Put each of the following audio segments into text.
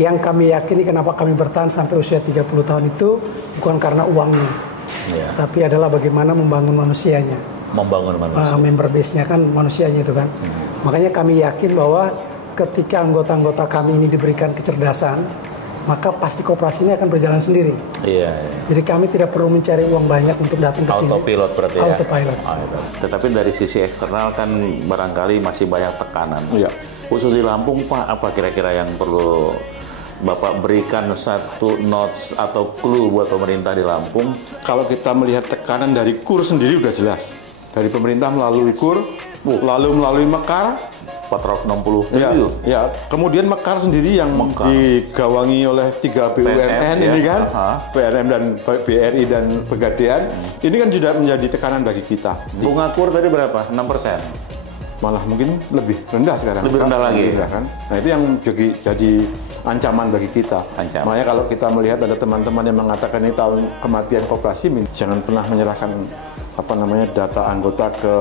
yang kami yakini kenapa kami bertahan sampai usia 30 tahun itu bukan karena uangnya, tapi adalah bagaimana membangun manusianya. Membangun manusia. Member base-nya kan manusianya itu kan. Makanya kami yakin bahwa ketika anggota-anggota kami ini diberikan kecerdasan, maka pasti kooperasinya akan berjalan sendiri. Iya. Jadi kami tidak perlu mencari uang banyak untuk datang ke sini. Autopilot berarti ya? Autopilot. Tetapi dari sisi eksternal kan barangkali masih banyak tekanan. Iya. Khusus di Lampung Pak, apa kira-kira yang perlu Bapak berikan satu notes atau clue buat pemerintah di Lampung? Kalau kita melihat tekanan dari KUR sendiri udah jelas. Dari pemerintah melalui KUR, lalu melalui Mekar, 460 triliun. Ya, kemudian Mekar sendiri yang digawangi oleh 3 BUMN ini kan, PNM dan BRI dan Pegadaian, ini kan sudah menjadi tekanan bagi kita. Bunga KUR tadi berapa? 6%? Malah mungkin lebih rendah sekarang. Lebih rendah lagi. Rendah, kan? Nah itu yang jadi ancaman bagi kita. Makanya kalau kita melihat ada teman-teman yang mengatakan ini tahun kematian koperasi, jangan pernah menyerahkan data anggota ke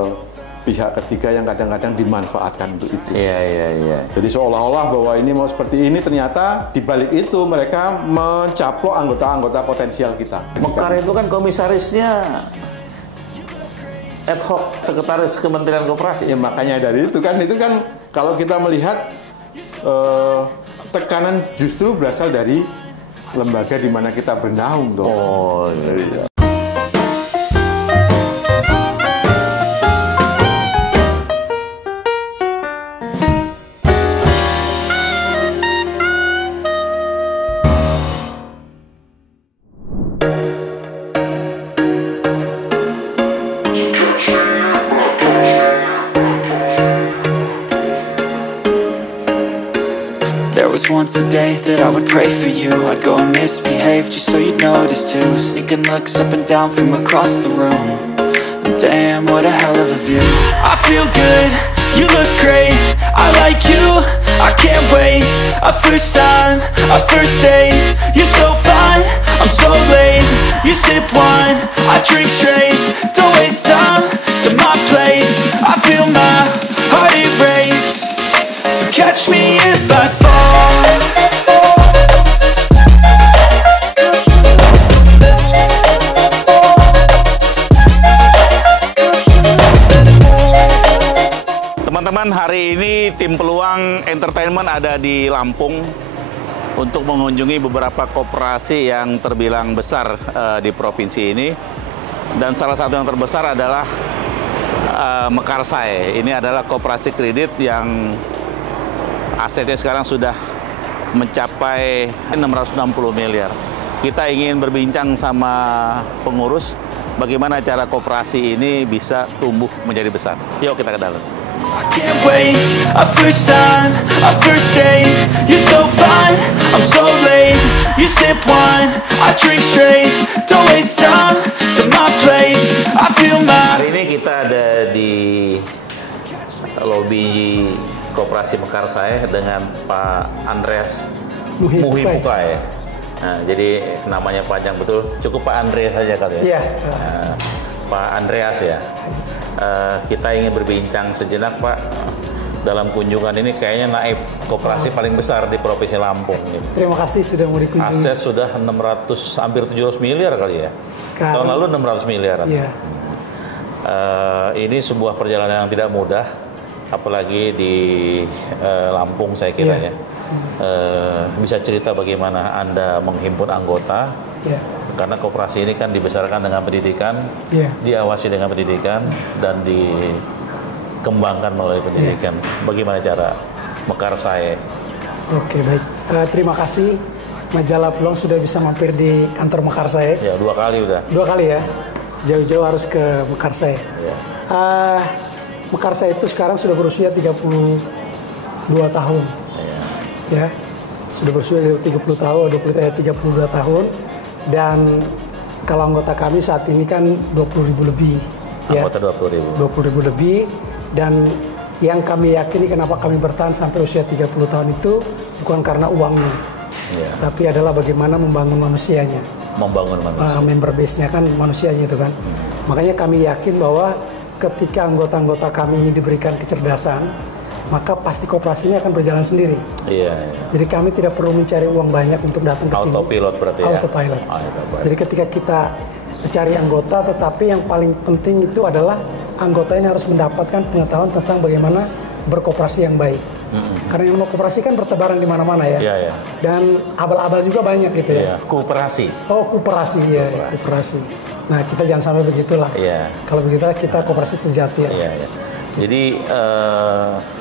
pihak ketiga yang kadang-kadang dimanfaatkan untuk itu. Iya. Jadi seolah-olah bahwa ini mau seperti ini, ternyata di balik itu mereka mencaplok anggota-anggota potensial kita. Mekar itu kan komisarisnya ad hoc sekretaris Kementerian Koperasi. Ya makanya dari itu kan kalau kita melihat tekanan justru berasal dari lembaga di mana kita bernaung dong. Oh iya. Once a day that I would pray for you, I'd go and misbehave just so you'd notice too. Sneaking looks up and down from across the room, and damn, what a hell of a view. I feel good, you look great, I like you, I can't wait. A first time, a first date, you're so fine, I'm so late. You sip wine, I drink straight, don't waste time to my place. I feel my heart erase, so catch me if I fall. Teman-teman, hari ini tim Peluang Entertainment ada di Lampung untuk mengunjungi beberapa koperasi yang terbilang besar di provinsi ini. Dan salah satu yang terbesar adalah Mekarsai. Ini adalah koperasi kredit yang asetnya sekarang sudah mencapai 660 miliar. Kita ingin berbincang sama pengurus bagaimana cara koperasi ini bisa tumbuh menjadi besar. Yuk kita ke dalam. I can't wait, a first time, a first date. You're so fine, I'm so late. You sip wine, I drink straight. Don't waste time to my place. I feel my... Hari ini kita ada di lobi Koperasi Mekarsai dengan Pak Andreas Muhimukai. Nah, jadi namanya panjang betul. Cukup Pak Andreas saja kali ya. Iya. Pak Andreas ya. Kita ingin berbincang sejenak Pak, dalam kunjungan ini kayaknya naib koperasi paling besar di Provinsi Lampung. Terima kasih sudah mau dikunjungi. Aset sudah 600, hampir 700 miliar kali ya. Tahun lalu 600 miliar. Iya. Ini sebuah perjalanan yang tidak mudah, apalagi di Lampung saya kira ya. Bisa cerita bagaimana Anda menghimpun anggota? Karena koperasi ini kan dibesarkan dengan pendidikan, diawasi dengan pendidikan, dan dikembangkan melalui pendidikan. Bagaimana cara Mekarsai? Oke, baik. Terima kasih Majalah Peluang sudah bisa mampir di kantor Mekarsai. Ya, 2 kali udah. 2 kali ya. Jauh-jauh harus ke Mekarsai. Mekarsai itu sekarang sudah berusia 32 tahun. Ya. Sudah berusia 30 tahun, 32 tahun. Dan kalau anggota kami saat ini kan 20.000 lebih. Anggota 20.000. 20.000 lebih. Dan yang kami yakini kenapa kami bertahan sampai usia 30 tahun itu bukan karena uangnya. Tapi adalah bagaimana membangun manusianya. Membangun manusia. Member base-nya kan manusianya itu kan. Makanya kami yakin bahwa ketika anggota-anggota kami ini diberikan kecerdasan, maka pasti koperasi ini akan berjalan sendiri. Iya. Jadi kami tidak perlu mencari uang banyak untuk datang ke sini. Autopilot berarti ya? Autopilot. Jadi ketika kita mencari anggota, tetapi yang paling penting itu adalah anggota ini harus mendapatkan pengetahuan tentang bagaimana berkoperasi yang baik. Karena yang mau koperasi kan bertebaran di mana-mana ya. Iya. Dan abal-abal juga banyak gitu ya. Kooperasi. Oh, kooperasi ya, kooperasi. Nah, kita jangan sampai begitulah. Iya. Kalau begitu kita koperasi sejati ya. Iya. Jadi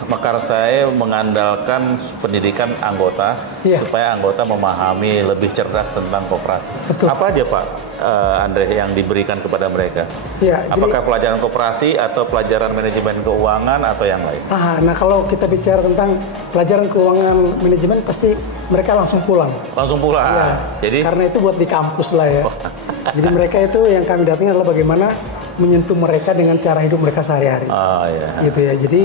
Mekarsai mengandalkan pendidikan anggota supaya anggota memahami lebih cerdas tentang koperasi. Betul. Apa aja Pak Andre yang diberikan kepada mereka? Ya, apakah pelajaran koperasi atau pelajaran manajemen keuangan atau yang lain? Nah kalau kita bicara tentang pelajaran keuangan manajemen pasti mereka langsung pulang. Langsung pulang. Ya, jadi karena itu buat di kampus lah ya. Jadi mereka itu yang kami datangi adalah bagaimana menyentuh mereka dengan cara hidup mereka sehari-hari. Gitu ya. Jadi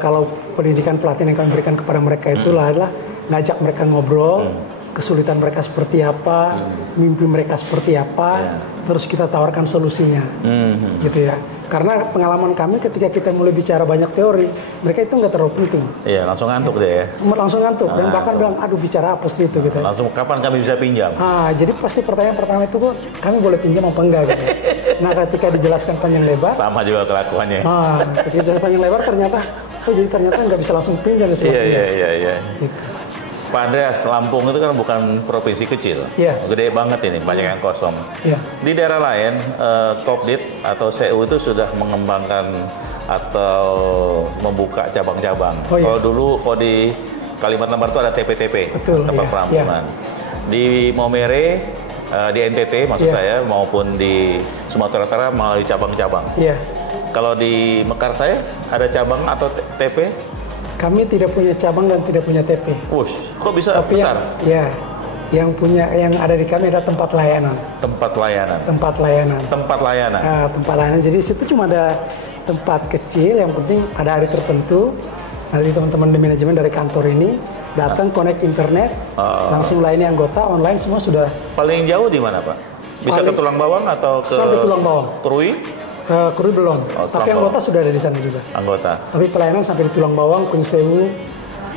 kalau pendidikan pelatihan yang kami berikan kepada mereka itulah adalah ngajak mereka ngobrol, kesulitan mereka seperti apa, mimpi mereka seperti apa, terus kita tawarkan solusinya. Gitu ya. Karena pengalaman kami ketika kita mulai bicara banyak teori, mereka itu nggak terlalu penting. Iya, langsung ngantuk deh ya. Langsung ngantuk dan bahkan bilang, aduh bicara apa sih itu gitu. Langsung kapan kami bisa pinjam? Jadi pasti pertanyaan pertama itu kami boleh pinjam apa enggak gitu. Nah ketika dijelaskan panjang lebar, sama juga kelakuannya. Ketika dijelaskan panjang lebar ternyata nggak bisa langsung pinjam seperti Iya. Gitu. Pak Andreas, Lampung itu kan bukan provinsi kecil, gede banget ini, banyak yang kosong. Di daerah lain, Kopdit atau CU itu sudah mengembangkan atau membuka cabang-cabang. Kalau dulu, di Kalimantan Barat itu ada TPTP, tempat perampungan. Di Maumere, di NTT maksud saya, maupun di Sumatera Utara melalui cabang-cabang. Kalau di Mekarsai ada cabang atau TP? Kami tidak punya cabang dan tidak punya TP. Kok bisa besar? Yang ada di kami ada tempat layanan. Tempat layanan. Jadi situ cuma ada tempat kecil, yang penting ada hari tertentu. Nanti teman-teman di manajemen dari kantor ini datang connect internet, langsung layani anggota online semua sudah. Paling jauh di mana Pak? Bisa ke Tulang Bawang atau ke Tulang Bawang? Krui? Krui belum, tapi anggota sudah ada di sana juga. Anggota. Tapi pelayanan sampai di Tulang Bawang, Kuning Sewu.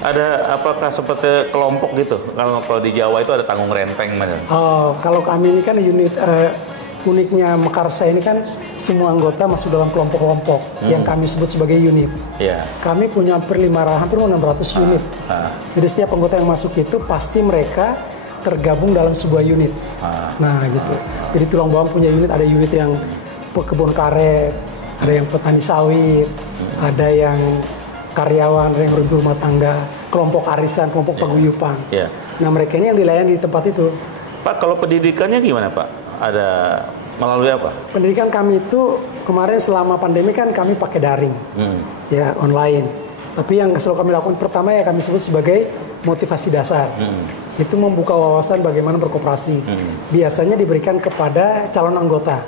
Ada apakah seperti kelompok gitu? Kalau di Jawa itu ada Tanggung Renteng mana? Kalau kami ini kan unit uniknya Mekarsai ini kan semua anggota masuk dalam kelompok-kelompok yang kami sebut sebagai unit. Kami punya hampir 600 unit. Jadi setiap anggota yang masuk itu pasti mereka tergabung dalam sebuah unit. Nah gitu. Jadi Tulang Bawang punya unit, ada unit yang pekebun karet, ada yang petani sawit, ada yang karyawan, ada yang ibu rumah tangga, kelompok arisan, kelompok paguyuban. Nah mereka ini yang dilayani di tempat itu. Pak, kalau pendidikannya gimana Pak? Ada melalui apa? Pendidikan kami itu kemarin selama pandemi kan kami pakai daring, online. Tapi yang selalu kami lakukan pertama kami sebut sebagai motivasi dasar. Itu membuka wawasan bagaimana berkoperasi. Biasanya diberikan kepada calon anggota.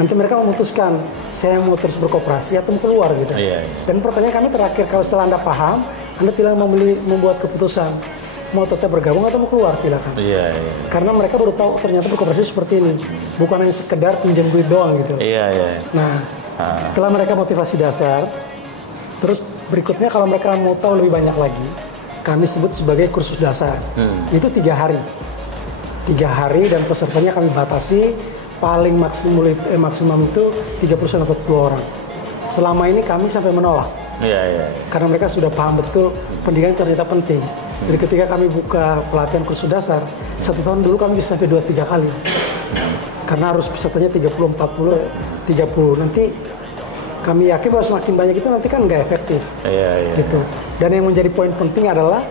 Nanti mereka memutuskan, saya mau terus berkoperasi atau mau keluar gitu. Dan pertanyaan kami terakhir, kalau setelah Anda paham, Anda tidak membuat keputusan mau tetap bergabung atau mau keluar, silakan. Karena mereka baru tahu ternyata berkoperasi seperti ini, bukan hanya sekedar pinjam duit doang gitu. Nah, setelah mereka motivasi dasar, terus berikutnya kalau mereka mau tahu lebih banyak lagi, kami sebut sebagai kursus dasar. Itu 3 hari. 3 hari dan pesertanya kami batasi paling maksimum itu 30 atau 40 orang. Selama ini kami sampai menolak. Karena mereka sudah paham betul pendidikan ternyata penting. Jadi ketika kami buka pelatihan kursus dasar, 1 tahun dulu kami bisa sampai 2-3 kali. Karena harus pesertanya 30, 40, 30. Nanti kami yakin bahwa semakin banyak itu nanti kan nggak efektif. Gitu. Dan yang menjadi poin penting adalah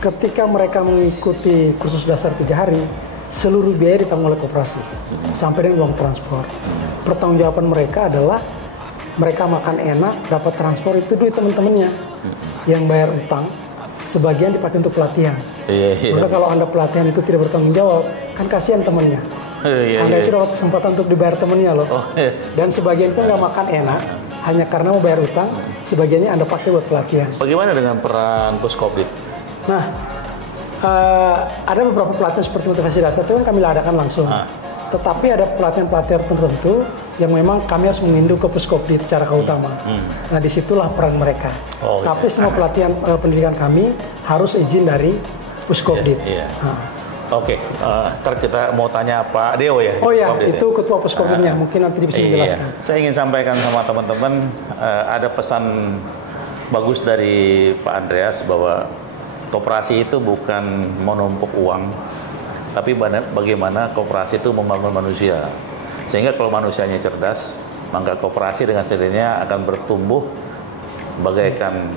ketika mereka mengikuti kursus dasar 3 hari, seluruh biaya ditanggung oleh koperasi. Sampai dengan uang transport. Pertanggungjawaban mereka adalah mereka makan enak, dapat transport itu duit teman-temannya yang bayar utang. Sebagian dipakai untuk pelatihan. Maka kalau Anda pelatihan itu tidak bertanggung jawab, kan kasihan temannya. Anda itu dapat kesempatan untuk dibayar temannya loh. Dan sebagian itu nggak makan enak, hanya karena mau bayar utang, sebagiannya Anda pakai buat pelatihan. Bagaimana dengan peran Puskopdit? Nah, ada beberapa pelatihan seperti motivasi dasar itu kan kami adakan langsung. Tetapi ada pelatihan-pelatihan tertentu yang memang kami harus menginduk ke Puskopdit secara utama. Nah, disitulah peran mereka. Tapi semua pelatihan pendidikan kami harus izin dari Puskopdit. Oke, ntar kita mau tanya Pak Deo ya. Oh ya, itu Ketua Puskopditnya, mungkin nanti bisa menjelaskan. Saya ingin sampaikan sama teman-teman, ada pesan bagus dari Pak Andreas bahwa koperasi itu bukan menumpuk uang, tapi bagaimana koperasi itu membangun manusia. Sehingga kalau manusianya cerdas, maka koperasi dengan sendirinya akan bertumbuh bagaikan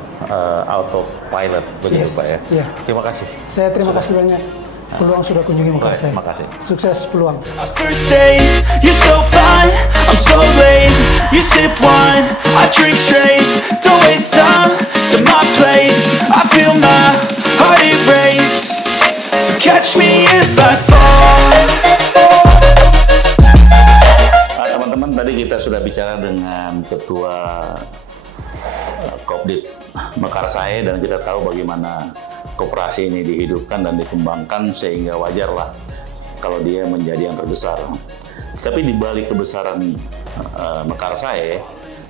autopilot, begitu Pak ya. Terima kasih. Saya terima kasih banyak. Peluang sudah kunjungi Mekarsai. Terima kasih. Sukses peluang. First day, you're so fine, I'm so late. You sip wine, I drink straight. Don't waste time to my place. I feel my heart erase. So catch me if I fall. Teman-teman, tadi kita sudah bicara dengan Ketua Kopdit Mekarsai dan kita tahu bagaimana koperasi ini dihidupkan dan dikembangkan sehingga wajarlah kalau dia menjadi yang terbesar. Tapi di balik kebesaran Mekarsai,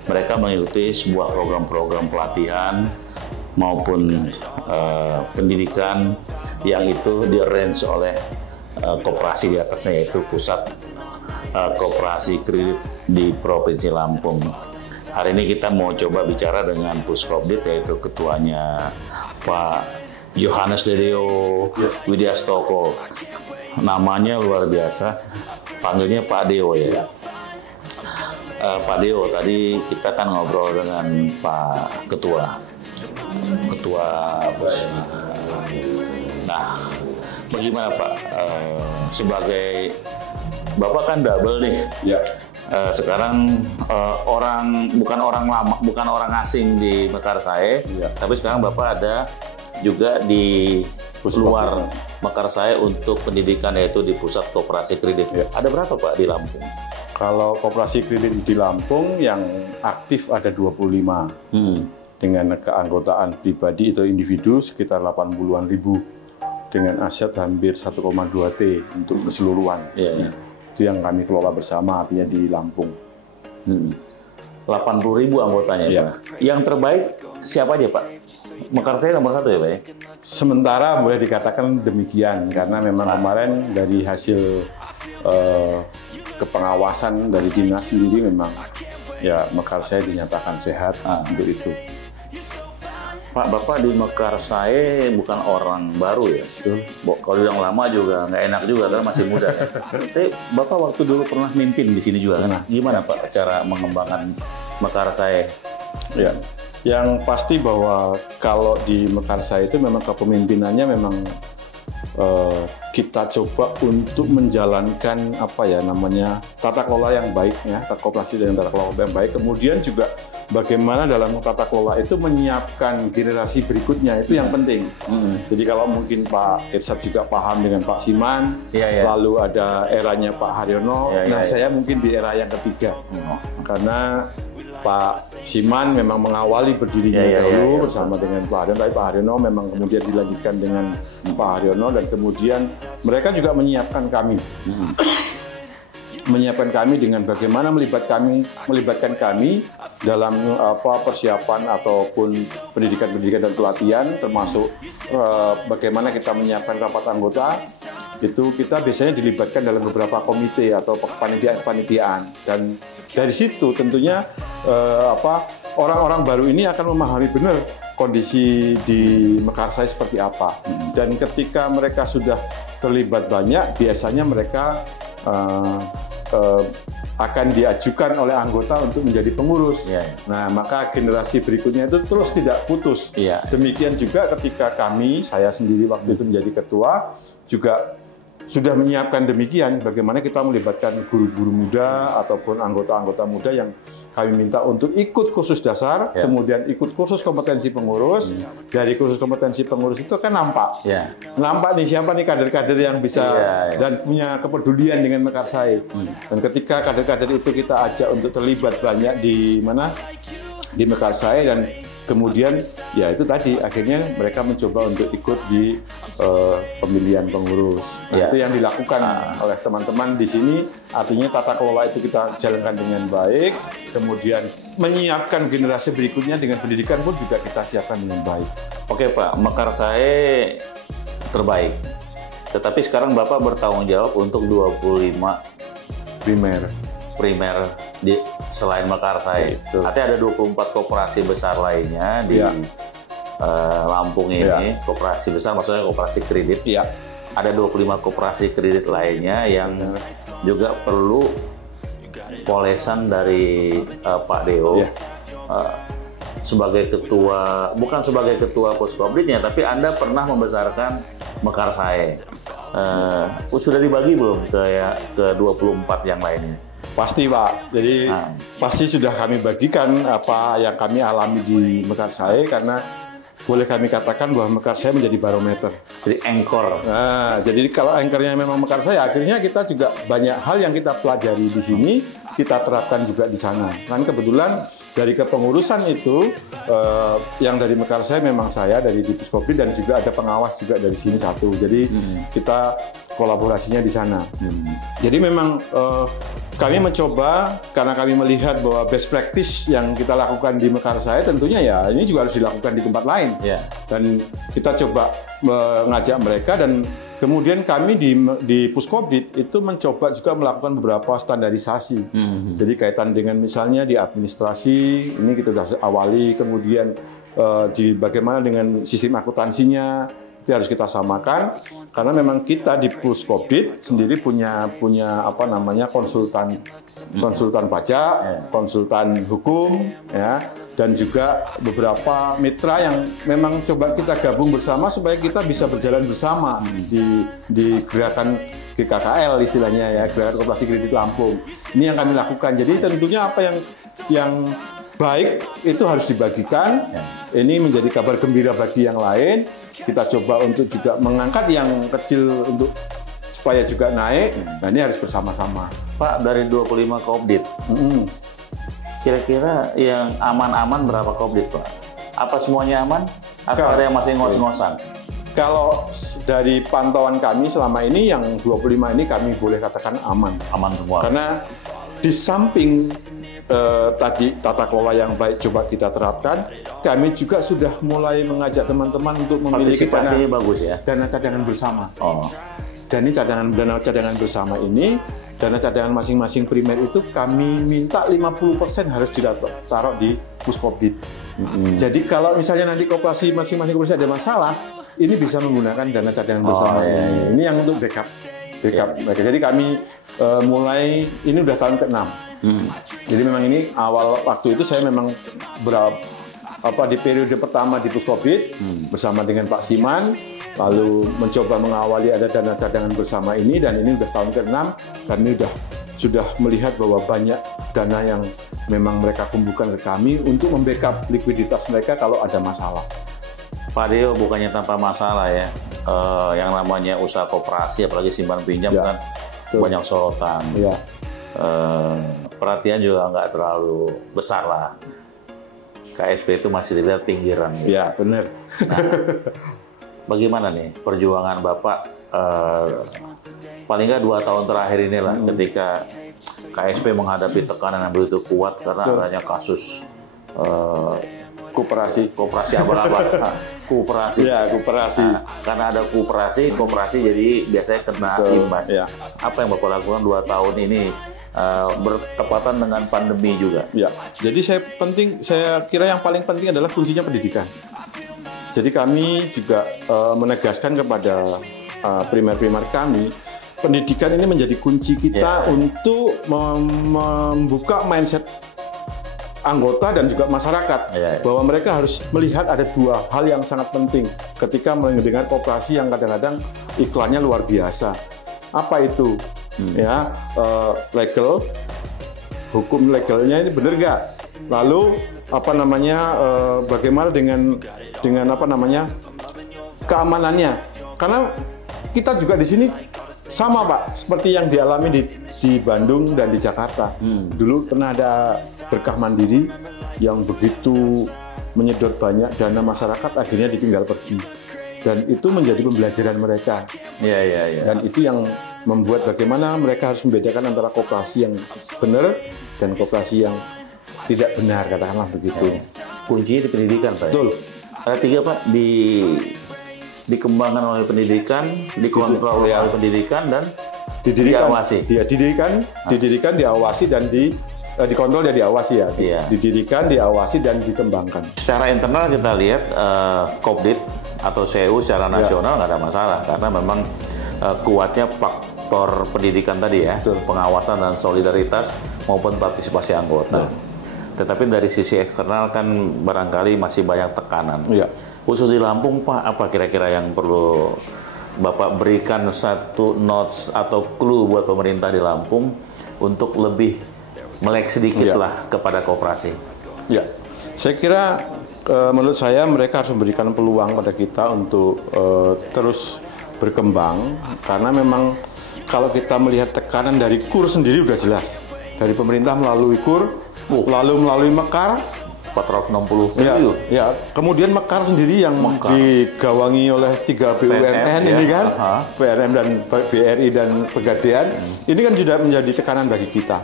mereka mengikuti sebuah program-program pelatihan maupun pendidikan yang itu di-arrange oleh koperasi di atasnya, yaitu Pusat Koperasi Kredit di Provinsi Lampung. Hari ini kita mau coba bicara dengan Puskopdit, yaitu ketuanya Pak Yohanes Dedeo Widyastoko. Namanya luar biasa, panggilnya Pak Deo ya. Pak Deo, tadi kita kan ngobrol dengan Pak Ketua. Nah, bagaimana Pak, sebagai Bapak kan double nih. Sekarang bukan orang asing di Mekarsai, tapi sekarang Bapak ada juga di luar Mekarsai untuk pendidikan, yaitu di Pusat Koperasi Kredit. Ada berapa Pak di Lampung? Kalau koperasi kredit di Lampung yang aktif ada 25. Dengan keanggotaan pribadi atau individu sekitar 80-an ribu. Dengan aset hampir 1,2 T untuk keseluruhan. Itu yang kami kelola bersama, artinya di Lampung. 80.000 anggotanya. Pak. Yang terbaik siapa aja Pak? Mekarsai nomor 1 ya Pak ya? Sementara boleh dikatakan demikian, karena memang kemarin dari hasil kepengawasan dari dinas sendiri memang ya Mekarsai dinyatakan sehat untuk itu. Pak, Bapak di Mekarsai bukan orang baru ya? Kalau yang lama juga nggak enak juga, karena masih muda. Tapi Bapak waktu dulu pernah mimpin di sini juga kan? Gimana Pak cara mengembangkan Mekarsai? Ya, yang pasti bahwa kalau di Mekarsai itu memang kepemimpinannya memang kita coba untuk menjalankan tata kelola yang baik ya, koperasi dengan tata kelola yang baik. Kemudian juga bagaimana dalam tata kelola itu menyiapkan generasi berikutnya, itu yang penting. Jadi kalau mungkin Pak Irsad juga paham dengan Pak Siman, lalu ada eranya Pak Haryono, saya mungkin di era yang ketiga. Karena Pak Siman memang mengawali berdirinya dahulu bersama dengan Pak Haryono, tapi Pak Haryono memang kemudian dilanjutkan dengan Pak Haryono, dan kemudian mereka juga menyiapkan kami. Menyiapkan kami dengan bagaimana melibatkan kami dalam persiapan ataupun pendidikan dan pelatihan, termasuk bagaimana kita menyiapkan rapat anggota. Itu kita biasanya dilibatkan dalam beberapa komite atau kepanitiaan, dan dari situ tentunya orang-orang baru ini akan memahami benar kondisi di Mekarsai seperti apa. Dan ketika mereka sudah terlibat banyak, biasanya mereka akan diajukan oleh anggota untuk menjadi pengurus. Nah, maka generasi berikutnya itu terus tidak putus. Demikian juga ketika saya sendiri waktu itu menjadi ketua, juga sudah menyiapkan demikian, bagaimana kita melibatkan guru-guru muda ataupun anggota-anggota muda yang kami minta untuk ikut kursus dasar, kemudian ikut kursus kompetensi pengurus. Dari kursus kompetensi pengurus itu kan nampak nih siapa nih kader-kader yang bisa dan punya kepedulian dengan Mekarsai. Dan ketika kader-kader itu kita ajak untuk terlibat banyak di Mekarsai, dan kemudian ya itu tadi akhirnya mereka mencoba untuk ikut di pemilihan pengurus. Nah, itu yang dilakukan oleh teman-teman di sini. Artinya tata kelola itu kita jalankan dengan baik, kemudian menyiapkan generasi berikutnya dengan pendidikan pun juga kita siapkan dengan baik. Oke Pak, Mekarsai terbaik. Tetapi sekarang Bapak bertanggung jawab untuk 25 primer di selain Mekarsai. Artinya ada 24 koperasi besar lainnya di Lampung ini. Koperasi besar maksudnya koperasi kredit. Ada 25 koperasi kredit lainnya yang juga perlu polesan dari Pak Deo. Sebagai ketua, bukan sebagai ketua Puskopditnya, tapi Anda pernah membesarkan Mekarsai. Sudah dibagi belum ke 24 yang lainnya? Pasti Pak, jadi pasti sudah kami bagikan apa yang kami alami di Mekarsai, karena boleh kami katakan bahwa Mekarsai menjadi barometer. Jadi anchor. Nah, jadi kalau anchornya memang Mekarsai, akhirnya kita juga banyak hal yang kita pelajari di sini, kita terapkan juga di sana. Kan kebetulan dari kepengurusan itu, yang dari Mekarsai memang saya dari di Puskopdit, dan juga ada pengawas juga dari sini satu. Jadi kita kolaborasinya di sana. Jadi memang kami mencoba, karena kami melihat bahwa best practice yang kita lakukan di Mekarsai tentunya ya ini juga harus dilakukan di tempat lain. Dan kita coba mengajak mereka, dan kemudian kami di Puskopdit itu mencoba juga melakukan beberapa standarisasi. Jadi kaitan dengan misalnya di administrasi, ini kita sudah awali, kemudian di bagaimana dengan sistem akuntansinya, itu harus kita samakan, karena memang kita di Puskopdit sendiri punya apa namanya konsultan pajak, konsultan hukum, ya, dan juga beberapa mitra yang memang coba kita gabung bersama supaya kita bisa berjalan bersama di gerakan GKKL istilahnya, ya, Gerakan Koperasi Kredit Lampung. Ini yang kami lakukan. Jadi tentunya apa yang baik itu harus dibagikan. Ini menjadi kabar gembira bagi yang lain. Kita coba untuk juga mengangkat yang kecil untuk supaya juga naik. Nah, ini harus bersama-sama. Pak, dari 25 Kopdit, kira-kira yang aman-aman berapa Kopdit, Pak? Apa semuanya aman? Atau ada yang masih ngos-ngosan? Kalau dari pantauan kami selama ini, yang 25 ini kami boleh katakan aman. Aman semua. Karena di samping tadi tata kelola yang baik coba kita terapkan, kami juga sudah mulai mengajak teman-teman untuk memiliki dana cadangan bersama. Dan ini dana cadangan bersama ini, dana cadangan masing-masing primer itu kami minta 50% harus ditaruh di Puskopdit. Jadi kalau misalnya nanti koperasi masing-masing koperasi ada masalah, ini bisa menggunakan dana cadangan bersama. Ini yang untuk backup. Jadi kami mulai, ini udah tahun ke-6. Jadi memang ini awal waktu itu saya memang di periode pertama di Puskopdit bersama dengan Pak Siman, lalu mencoba mengawali ada dana cadangan bersama ini, dan ini udah tahun ke-6, kami sudah melihat bahwa banyak dana yang memang mereka kumpulkan ke kami untuk membackup likuiditas mereka kalau ada masalah. Pak Deo, bukannya tanpa masalah ya, yang namanya usaha koperasi apalagi simpan pinjam kan banyak sorotan. Perhatian juga nggak terlalu besar lah. KSP itu masih dilihat pinggiran. Gitu. Ya, benar. Nah, bagaimana nih perjuangan Bapak paling nggak 2 tahun terakhir inilah ketika KSP menghadapi tekanan yang begitu kuat karena adanya kasus koperasi abal-abal. Koperasi. Ya, koperasi. Nah, karena ada koperasi jadi biasanya kena imbas. Apa yang Bapak lakukan 2 tahun ini bertepatan dengan pandemi juga? Ya, jadi saya kira yang paling penting adalah kuncinya pendidikan. Jadi kami juga menegaskan kepada primer-primer kami, pendidikan ini menjadi kunci kita untuk membuka mindset anggota dan juga masyarakat, bahwa mereka harus melihat ada 2 hal yang sangat penting ketika mendengar koperasi yang kadang-kadang iklannya luar biasa. Apa itu? Legal, hukum legalnya ini benar nggak? Lalu bagaimana dengan keamanannya? Karena kita juga di sini sama Pak, seperti yang dialami di Bandung dan di Jakarta. Dulu pernah ada berkah mandiri yang begitu menyedot banyak dana masyarakat, akhirnya ditinggal pergi. Dan itu menjadi pembelajaran mereka. Dan itu yang membuat bagaimana mereka harus membedakan antara koperasi yang benar dan koperasi yang tidak benar, katakanlah begitu. Kuncinya di pendidikan, Pak. Betul. Ada 3, Pak. Dikembangkan oleh pendidikan, dikontrol oleh pendidikan, dan diawasi. Didirikan, diawasi, dan dikontrol dan diawasi ya. Didirikan, diawasi, dan dikembangkan. Secara internal kita lihat Kopdit atau CU secara nasional nggak ada masalah karena memang kuatnya faktor pendidikan tadi ya, pengawasan dan solidaritas maupun partisipasi anggota. Tetapi dari sisi eksternal kan barangkali masih banyak tekanan. Khusus di Lampung, Pak, apa kira-kira yang perlu Bapak berikan satu notes atau clue buat pemerintah di Lampung untuk lebih melek sedikit lah kepada koperasi? Saya kira menurut saya mereka harus memberikan peluang pada kita untuk terus berkembang, karena memang kalau kita melihat tekanan dari KUR sendiri udah jelas, dari pemerintah melalui KUR, lalu melalui Mekar 460 triliun. Kemudian Mekar sendiri yang digawangi oleh 3 BUMN ini kan, PRM dan BRI dan Pegadaian, ini kan sudah menjadi tekanan bagi kita.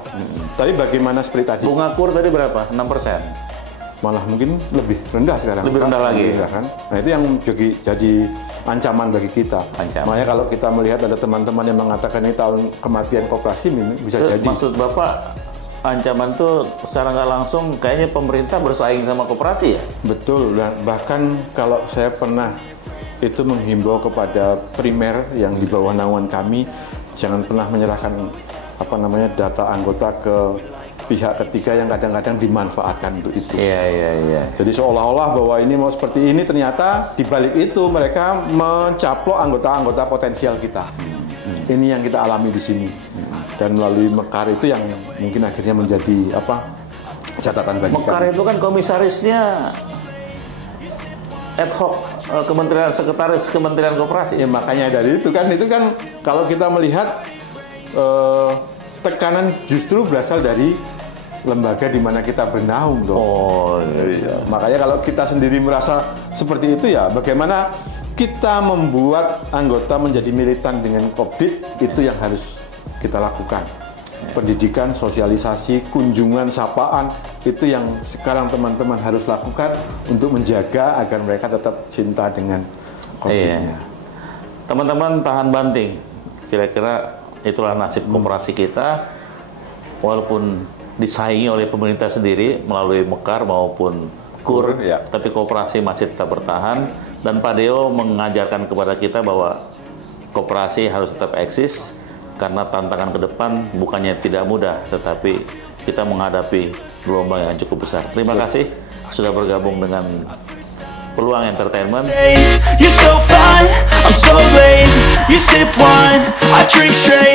Tapi bagaimana seperti tadi? Bunga KUR tadi berapa? 6%? Malah mungkin lebih rendah sekarang. Lebih rendah lagi. Kan? Nah itu yang jadi ancaman bagi kita. Makanya kalau kita melihat ada teman-teman yang mengatakan ini tahun kematian koperasi, bisa jadi. Maksud Bapak, ancaman tuh secara nggak langsung kayaknya pemerintah bersaing sama koperasi ya? Betul, dan bahkan kalau saya pernah itu menghimbau kepada primer yang di bawah naungan kami, jangan pernah menyerahkan data anggota ke pihak ketiga yang kadang-kadang dimanfaatkan untuk itu. Jadi seolah-olah bahwa ini mau seperti ini, ternyata di balik itu mereka mencaplok anggota-anggota potensial kita. Ini yang kita alami di sini. Dan melalui Mekar itu yang mungkin akhirnya menjadi catatan bagi Mekar kami. itu kan komisarisnya ad hoc sekretaris Kementerian Koperasi. Ya makanya dari itu kan kalau kita melihat tekanan justru berasal dari lembaga di mana kita bernaung dong. Makanya kalau kita sendiri merasa seperti itu ya, bagaimana kita membuat anggota menjadi militan dengan Kopdit, itu yang harus kita lakukan. Pendidikan, sosialisasi, kunjungan, sapaan, itu yang sekarang teman-teman harus lakukan untuk menjaga agar mereka tetap cinta dengan Kopditnya. Teman-teman tahan banting. Kira-kira itulah nasib koperasi kita, walaupun disaingi oleh pemerintah sendiri melalui Mekar maupun KUR, tapi koperasi masih tetap bertahan. Dan Pak Deo mengajarkan kepada kita bahwa koperasi harus tetap eksis, karena tantangan ke depan bukannya tidak mudah, tetapi kita menghadapi gelombang yang cukup besar. Terima kasih sudah bergabung dengan Peluang Entertainment. You're so fine, I'm so lame. You sip wine, I drink straight.